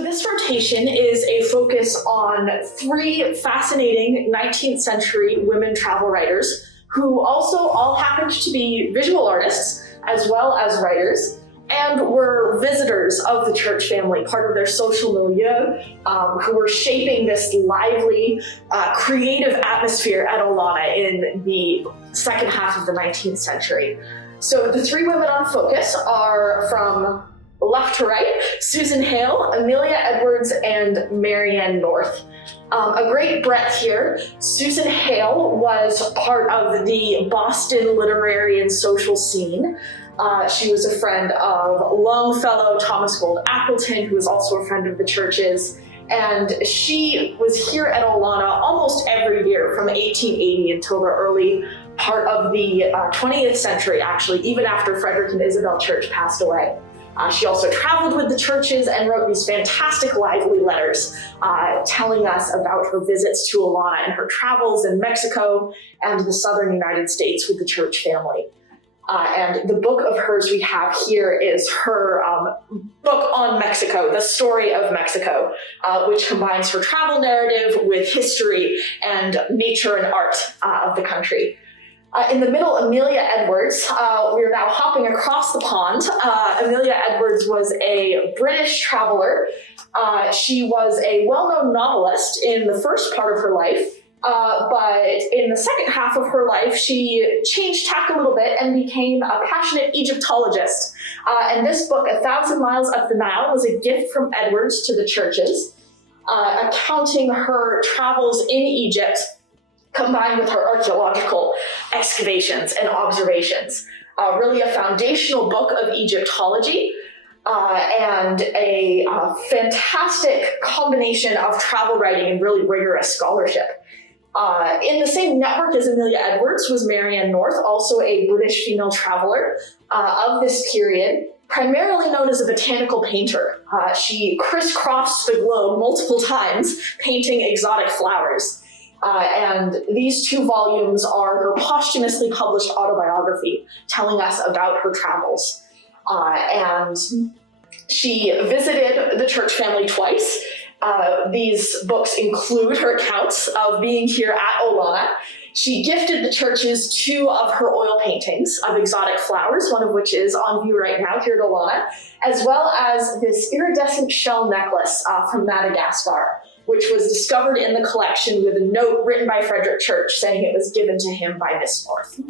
So this rotation is a focus on 3 fascinating 19th century women travel writers who also all happened to be visual artists as well as writers, and were visitors of the church family, part of their social milieu, who were shaping this lively, creative atmosphere at Olana in the second half of the 19th century. So the 3 women on focus are from left to right: Susan Hale, Amelia Edwards, and Marianne North. A great breadth here. Susan Hale was part of the Boston literary and social scene. She was a friend of Longfellow, Thomas Gold Appleton, who was also a friend of the church's, and she was here at Olana almost every year from 1880 until the early part of the 20th century, actually, even after Frederick and Isabel Church passed away. She also traveled with the churches and wrote these fantastic lively letters telling us about her visits to Olana and her travels in Mexico and the southern United States with the church family. And the book of hers we have here is her book on Mexico, The Story of Mexico, which combines her travel narrative with history and nature and art of the country. In the middle, Amelia Edwards. We are now hopping across the pond. Amelia Edwards was a British traveler. She was a well-known novelist in the first part of her life, but in the second half of her life, she changed tack a little bit and became a passionate Egyptologist. And this book, 1,000 Miles Up the Nile, was a gift from Edwards to the churches, accounting her travels in Egypt, combined with her archaeological excavations and observations. Really a foundational book of Egyptology and a fantastic combination of travel writing and really rigorous scholarship. In the same network as Amelia Edwards was Marianne North, also a British female traveler of this period, primarily known as a botanical painter. She crisscrossed the globe multiple times, painting exotic flowers. And these 2 volumes are her posthumously published autobiography, telling us about her travels. And she visited the church family twice. These books include her accounts of being here at Olana. She gifted the churches 2 of her oil paintings of exotic flowers, one of which is on view right now here at Olana, as well as this iridescent shell necklace from Madagascar, which was discovered in the collection with a note written by Frederick Church saying it was given to him by Miss North.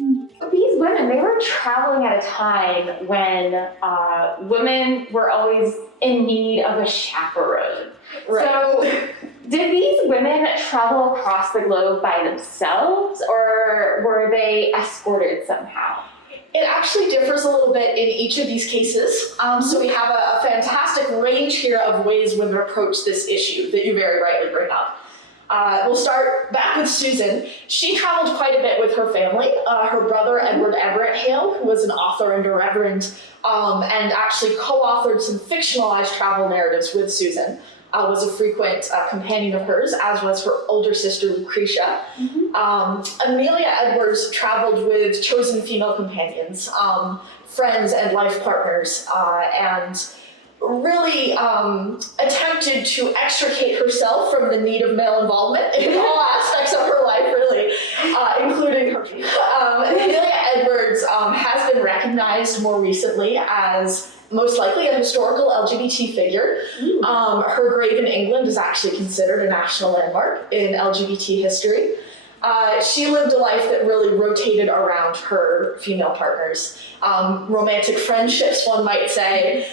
These women, they were traveling at a time when women were always in need of a chaperone. Right. So did these women travel across the globe by themselves, or were they escorted somehow? It actually differs a little bit in each of these cases. So we have a fantastic range here of ways women approach this issue that you very rightly bring up. We'll start back with Susan. She traveled quite a bit with her family. Her brother, Edward Everett Hale, who was an author and a reverend, and actually co-authored some fictionalized travel narratives with Susan, was a frequent companion of hers, as was her older sister, Lucretia. Amelia Edwards traveled with chosen female companions, friends and life partners, and really attempted to extricate herself from the need of male involvement in all aspects of her life, really, including her. Amelia Edwards has been recognized more recently as most likely a historical LGBT figure. Her grave in England is actually considered a national landmark in LGBT history. She lived a life that really rotated around her female partners. Romantic friendships, one might say.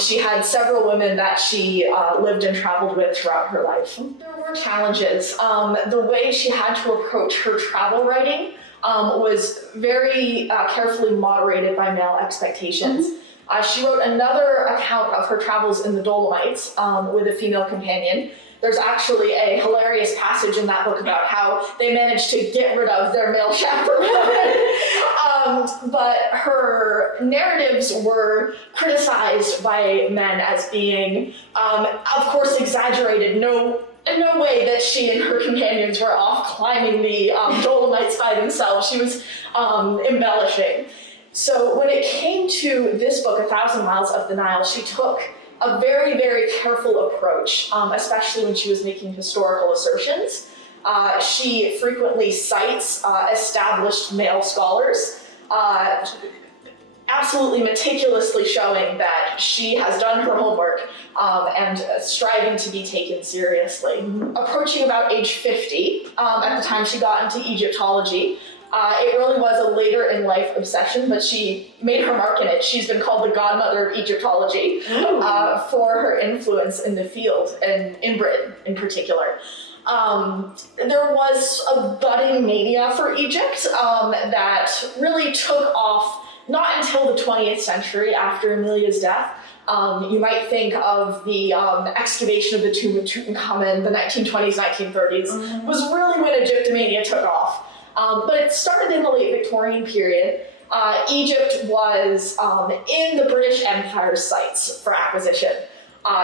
She had several women that she lived and traveled with throughout her life. There were challenges. The way she had to approach her travel writing was very carefully moderated by male expectations. She wrote another account of her travels in the Dolomites with a female companion. There's actually a hilarious passage in that book about how they managed to get rid of their male chaperone. But her narratives were criticized by men as being, of course, exaggerated. No way that she and her companions were off climbing the Dolomites by themselves. She was embellishing. So when it came to this book, 1,000 Miles Up the Nile, she took a very, very careful approach, especially when she was making historical assertions. She frequently cites established male scholars, absolutely meticulously showing that she has done her homework and striving to be taken seriously. Approaching about age 50, at the time she got into Egyptology, it really was a later in life obsession, but she made her mark in it. She's been called the godmother of Egyptology for her influence in the field and in Britain in particular. There was a budding mania for Egypt that really took off not until the 20th century after Amelia's death. You might think of the excavation of the tomb of Tutankhamun, the 1920s, 1930s, was really when Egyptomania took off. But it started in the late Victorian period. Egypt was in the British Empire's sights for acquisition.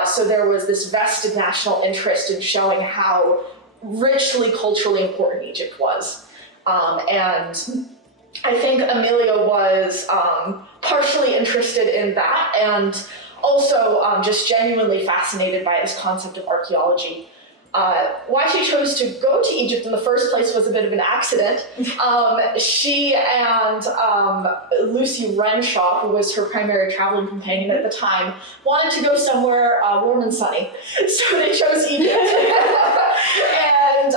So there was this vested national interest in showing how richly culturally important Egypt was. And I think Amelia was partially interested in that and also just genuinely fascinated by this concept of archaeology. Why she chose to go to Egypt in the first place was a bit of an accident. She and Lucy Renshaw, who was her primary traveling companion at the time, wanted to go somewhere warm and sunny, so they chose Egypt. And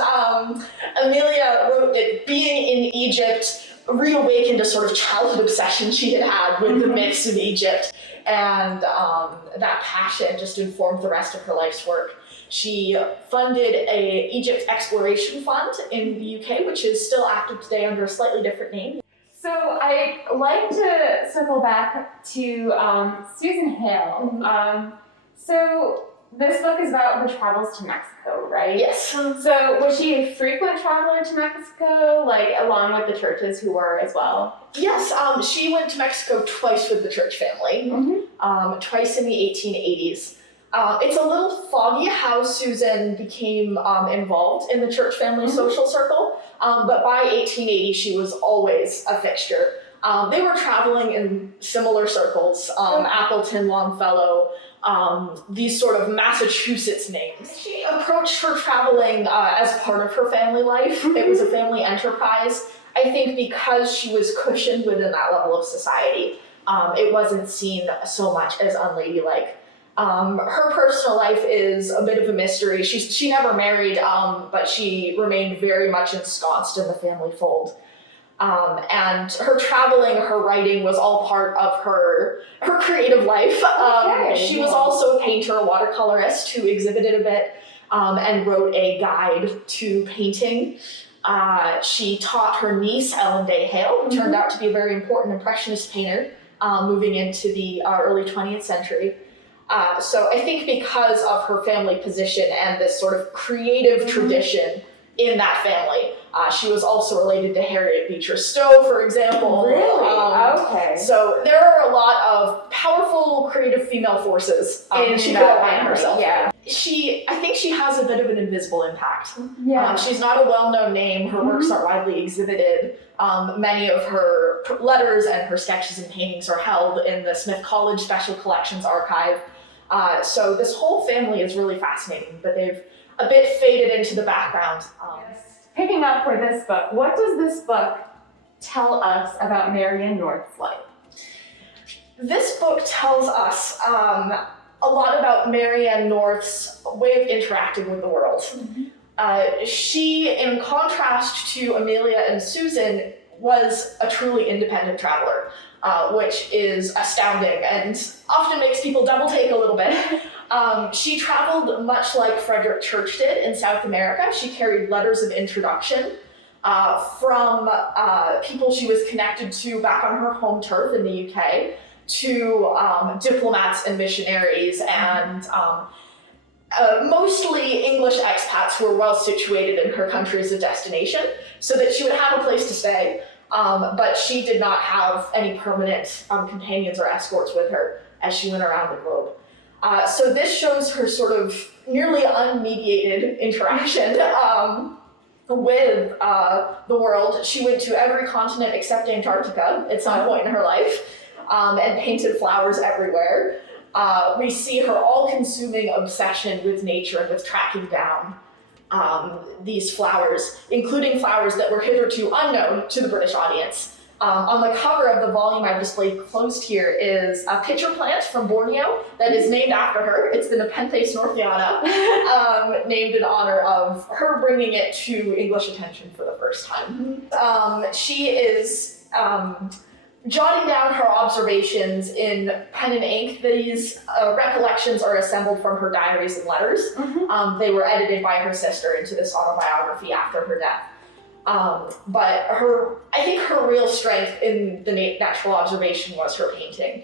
Amelia wrote that being in Egypt reawakened a sort of childhood obsession she had with the myths of Egypt, and that passion just informed the rest of her life's work. She funded a Egypt Exploration Fund in the UK, which is still active today under a slightly different name. So I'd like to circle back to Susan Hale. So this book is about her travels to Mexico, right? Yes. So was she a frequent traveler to Mexico, like along with the churches who were as well? Yes, she went to Mexico twice with the church family, twice in the 1880s. It's a little foggy how Susan became involved in the church family social circle, but by 1880 she was always a fixture. They were traveling in similar circles, Appleton, Longfellow, these sort of Massachusetts names. She approached her traveling as part of her family life. It was a family enterprise. I think because she was cushioned within that level of society, it wasn't seen so much as unladylike. Her personal life is a bit of a mystery. She never married, but she remained very much ensconced in the family fold. And her traveling, her writing was all part of her creative life. She was also a painter, a watercolorist who exhibited a bit and wrote a guide to painting. She taught her niece, Ellen Day Hale, who turned out to be a very important Impressionist painter moving into the early 20th century. So I think because of her family position and this sort of creative tradition in that family, she was also related to Harriet Beecher Stowe, for example. Really? Okay. So there are a lot of powerful creative female forces she could align herself. Yeah. I think she has a bit of an invisible impact. Yeah. She's not a well-known name. Her works aren't widely exhibited. Many of her letters and her sketches and paintings are held in the Smith College Special Collections Archive. So this whole family is really fascinating, but they've a bit faded into the background. Picking up for this book, what does this book tell us about Marianne North's life? This book tells us a lot about Marianne North's way of interacting with the world. She, in contrast to Amelia and Susan, was a truly independent traveler, which is astounding and often makes people double take a little bit. She traveled much like Frederick Church did in South America. She carried letters of introduction from people she was connected to back on her home turf in the UK to diplomats and missionaries and mostly English expats who were well situated in her countries of destination so that she would have a place to stay. But she did not have any permanent companions or escorts with her as she went around the globe. So this shows her sort of nearly unmediated interaction with the world. She went to every continent except Antarctica at some point in her life and painted flowers everywhere. we see her all-consuming obsession with nature and with tracking down these flowers, including flowers that were hitherto unknown to the British audience. On the cover of the volume I've displayed closed here is a pitcher plant from Borneo that is named after her. It's the Nepenthes northiana, named in honor of her bringing it to English attention for the first time. She is jotting down her observations in pen and ink. These recollections are assembled from her diaries and letters. They were edited by her sister into this autobiography after her death. But I think her real strength in the natural observation was her painting.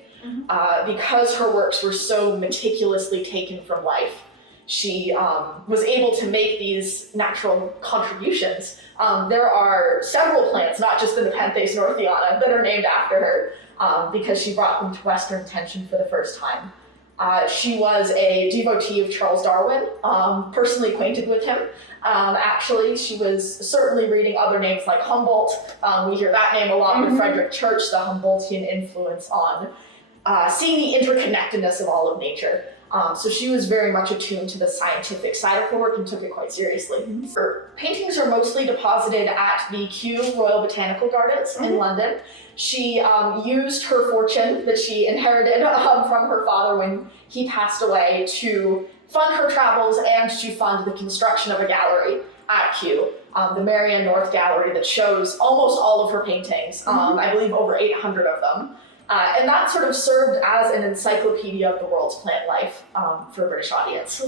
Because her works were so meticulously taken from life, she was able to make these natural contributions. There are several plants, not just the Nepenthes northiana, that are named after her because she brought them to Western attention for the first time. She was a devotee of Charles Darwin, personally acquainted with him. Actually, she was certainly reading other names like Humboldt. We hear that name a lot with Frederick Church, the Humboldtian influence on seeing the interconnectedness of all of nature. So she was very much attuned to the scientific side of her work and took it quite seriously. Her paintings are mostly deposited at the Kew Royal Botanical Gardens in London. She used her fortune that she inherited from her father when he passed away to fund her travels and to fund the construction of a gallery at Kew, the Marianne North gallery that shows almost all of her paintings, I believe over 800 of them. And that sort of served as an encyclopedia of the world's plant life for a British audience.